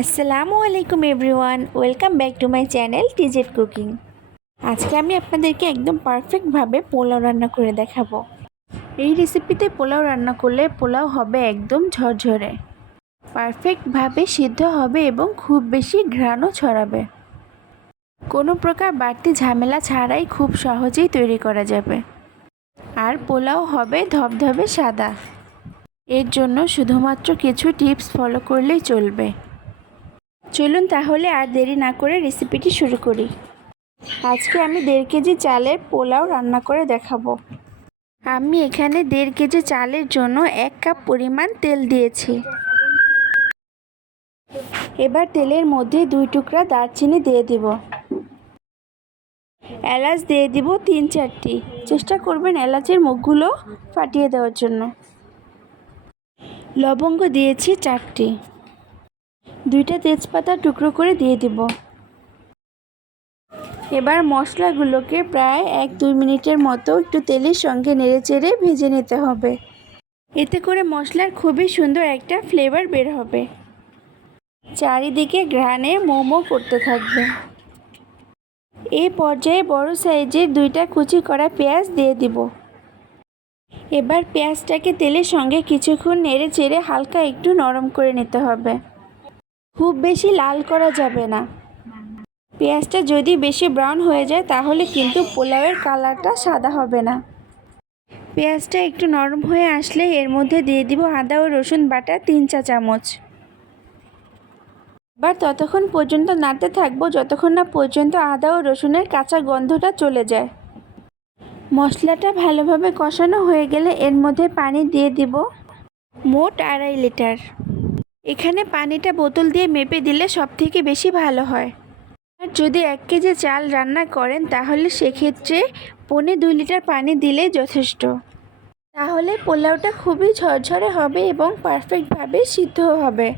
আসসালামু আলাইকুম everyone, welcome back to my channel TZ cooking. আজকে আমি আপনাদেরকে একদম পারফেক্টভাবে পোলাও রান্না করে দেখাবো। এই রেসিপিতে পোলাও রান্না করলে পোলাও হবে একদম ঝরঝরে, পারফেক্টভাবে সিদ্ধ হবে এবং খুব বেশি ঘ্রাণও ছড়াবে। কোনো প্রকার বাড়তি ঝামেলা ছাড়াই খুব সহজেই তৈরি করা যাবে। আর পোলাও হবে ধবধবে সাদা। এর জন্য শুধুমাত্র কিছু টিপস ফলো করলেই চলবে। চলুন তাহলে আর দেরি না করে রেসিপিটি শুরু করি। আজকে আমি 1.5 কেজি চালের পোলাও রান্না করে দেখাবো। আমি এখানে 1.5 কেজি চালের জন্য 1 কাপ পরিমাণ তেল দিয়েছি। এবার তেলের মধ্যে 2 টুকরা দারচিনি দিয়ে দিব। এলাচ দিয়ে দিব 3-4টি। চেষ্টা করবেন এলাচের মুখগুলো ফাটিয়ে দেওয়ার জন্য। লবঙ্গ দিয়েছি 4টি। 2টা তেজপাতা টুকরো করে দিয়ে দিব। এবার মশলাগুলোকে প্রায় 1-2 মিনিটের মতো একটু তেলের সঙ্গে নেড়েচেড়ে ভেজে নিতে হবে। এতে করে মশলার খুবই সুন্দর একটা ফ্লেভার বের হবে। চারিদিকে ঘ্রাণে মোমো করতে থাকবে। এই পর্যায়ে বড় সাইজের 2টা কুচি করা পেঁয়াজ দিয়ে দিব। এবার পেঁয়াজটাকে তেলের সঙ্গে কিছুক্ষণ নেড়েচেড়ে হালকা একটু নরম করে নিতে হবে। খুব বেশি লাল করা যাবে না। পেঁয়াজটা যদি বেশি ব্রাউন হয়ে যায় তাহলে কিন্তু পোলাওয়ের কালারটা সাদা হবে না। পেঁয়াজটা একটু নরম হয়ে আসলে এর মধ্যে দিয়ে দিব আদা ও রসুন বাটা 3 চা চামচ। এবার ততক্ষণ পর্যন্ত নাড়তে থাকবো যতক্ষণ না পর্যন্ত আদা ও রসুনের কাঁচা গন্ধটা চলে যায়। মশলাটা ভালোভাবে কষানো হয়ে গেলে এর মধ্যে পানি দিয়ে দিব মোট 2.5 লিটার। এখানে পানিটা বোতল দিয়ে মেপে দিলে সবথেকে বেশি ভালো হয়। আর যদি 1 কেজি চাল রান্না করেন তাহলে সেক্ষেত্রে 1.25 লিটার পানি দিলে যথেষ্ট। তাহলে পোলাওটা খুবই ঝরঝরে হবে এবং পারফেক্টভাবে সিদ্ধ হবে।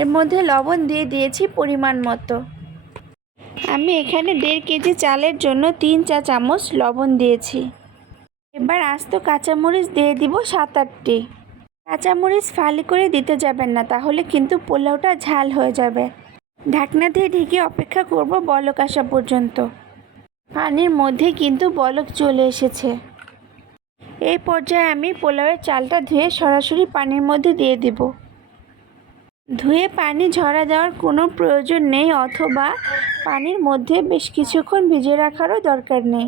এর মধ্যে লবণ দিয়ে দিয়েছি পরিমাণ মতো। আমি এখানে 1.5 কেজি চালের জন্য 3 চা চামচ লবণ দিয়েছি। এবার আস্ত কাঁচামরিচ দিয়ে দিব 7-8টি। কাঁচামরিচ ফালি করে দিতে যাবেন না, তাহলে কিন্তু পোলাওটা ঝাল হয়ে যাবে। ঢাকনা দিয়ে ঢেকে অপেক্ষা করব বলক আসা পর্যন্ত। পানির মধ্যে কিন্তু বলক চলে এসেছে। এই পর্যায়ে আমি পোলাওয়ের চালটা ধুয়ে সরাসরি পানির মধ্যে দিয়ে দিব। ধুয়ে পানি ঝরা দেওয়ার কোনো প্রয়োজন নেই, অথবা পানির মধ্যে বেশ কিছুক্ষণ ভিজিয়ে রাখারও দরকার নেই।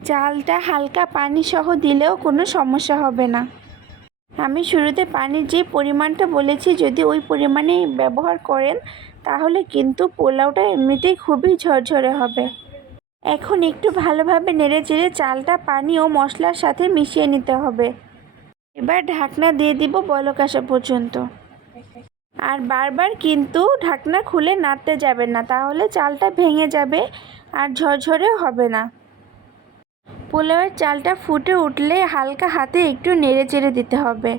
চালটা হালকা পানি সহ দিলেও কোনো সমস্যা হবে না। আমি শুরুতে পানির যে পরিমাণটা বলেছি যদি ওই পরিমাণে ব্যবহার করেন তাহলে কিন্তু পোলাওটা এমনিতেই খুবই ঝরঝরে হবে। এখন একটু ভালোভাবে নেড়েচেড়ে চালটা পানি ও মশলার সাথে মিশিয়ে নিতে হবে। এবার ঢাকনা দিয়ে দিব বলক আসা পর্যন্ত। আর বারবার কিন্তু ঢাকনা খুলে নাড়তে যাবেন না, তাহলে চালটা ভেঙে যাবে আর ঝরঝরে হবে না। পোলাওয়ের চালটা ফুটে উঠলে হালকা হাতে একটু নেড়েচেড়ে দিতে হবে।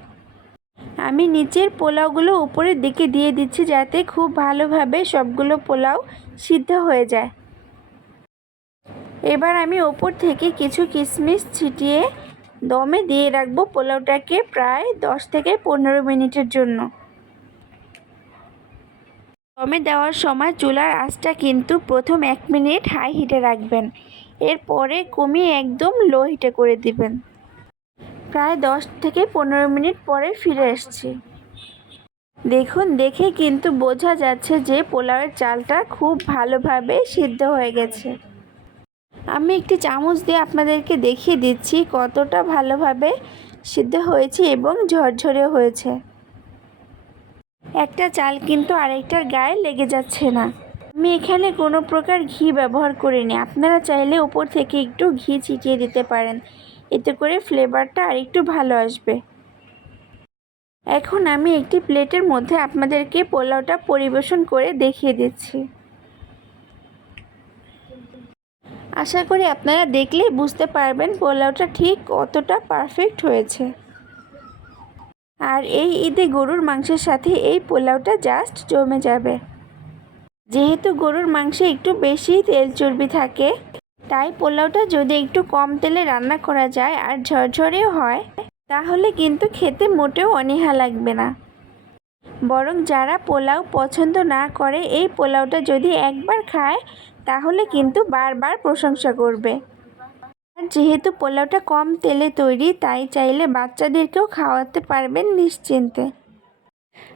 আমি নিচের পোলাওগুলো উপরের দিকে দিয়ে দিচ্ছি যাতে খুব ভালোভাবে সবগুলো পোলাও সিদ্ধ হয়ে যায়। এবার আমি ওপর থেকে কিছু কিশমিশ ছিটিয়ে দমে দিয়ে রাখবো পোলাওটাকে প্রায় 10 থেকে 15 মিনিটের জন্য। দমে দেওয়ার সময় চুলার আঁচটা কিন্তু প্রথম 1 মিনিট হাই হিটে রাখবেন, এরপরে কমিয়ে একদম লো হিটে করে দিবেন। প্রায় 10 থেকে 15 মিনিট পরে ফিরে আসছি। দেখুন, দেখে কিন্তু বোঝা যাচ্ছে যে পোলাওয়ের চালটা খুব ভালোভাবে সিদ্ধ হয়ে গেছে। আমি একটি চামচ দিয়ে আপনাদেরকে দেখিয়ে দিচ্ছি কতটা ভালোভাবে সিদ্ধ হয়েছে এবং ঝরঝরে হয়েছে। একটা চাল কিন্তু আরেকটার গায়ে লেগে যাচ্ছে না। আমি এখানে কোনো প্রকার ঘি ব্যবহার করিনি। আপনারা চাইলে উপর থেকে একটু ঘি ছিটিয়ে দিতে পারেন, এতে করে ফ্লেভারটা আরেকটু ভালো আসবে। এখন আমি একটি প্লেটের মধ্যে আপনাদেরকে পোলাওটা পরিবেশন করে দেখিয়ে দিচ্ছি। আশা করি আপনারা দেখলেই বুঝতে পারবেন পোলাওটা ঠিক কতটা পারফেক্ট হয়েছে। আর এই ঈদে গরুর মাংসের সাথে এই পোলাওটা জাস্ট জমে যাবে। যেহেতু গরুর মাংসে একটু বেশি তেল চর্বি থাকে, তাই পোলাওটা যদি একটু কম তেলে রান্না করা যায় আর ঝরঝরেও হয় তাহলে কিন্তু খেতে মোটেও অনীহা লাগবে না। বরং যারা পোলাও পছন্দ না করে এই পোলাওটা যদি একবার খায় তাহলে কিন্তু বারবার প্রশংসা করবে। আর যেহেতু পোলাওটা কম তেলে তৈরি, তাই চাইলে বাচ্চাদেরকেও খাওয়াতে পারবেন নিশ্চিন্তে।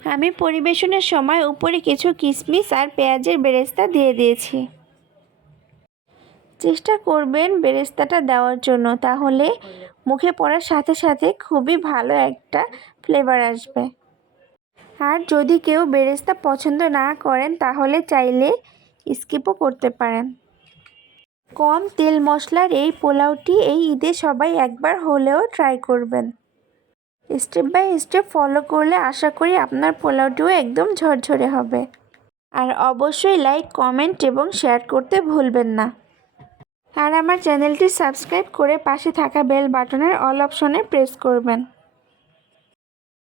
আমি পরিবেশনের সময় উপরে কিছু কিশমিশ আর পেঁয়াজের বেরেস্তা দিয়ে দিয়েছি। চেষ্টা করবেন বেরেস্তাটা দেওয়ার জন্য, তাহলে মুখে পড়ার সাথে সাথে খুবই ভালো একটা ফ্লেভার আসবে। আর যদি কেউ বেরেস্তা পছন্দ না করেন তাহলে চাইলে স্কিপও করতে পারেন। কম তেল মশলার এই পোলাওটি এই ঈদে সবাই একবার হলেও ট্রাই করবেন। স্টেপ বাই স্টেপ ফলো করলে আশা করি আপনার পোলাওটিও একদম ঝরঝরে হবে। আর অবশ্যই লাইক, কমেন্ট এবং শেয়ার করতে ভুলবেন না। আর আমার চ্যানেলটি সাবস্ক্রাইব করে পাশে থাকা বেল বাটনের অল অপশনে প্রেস করবেন।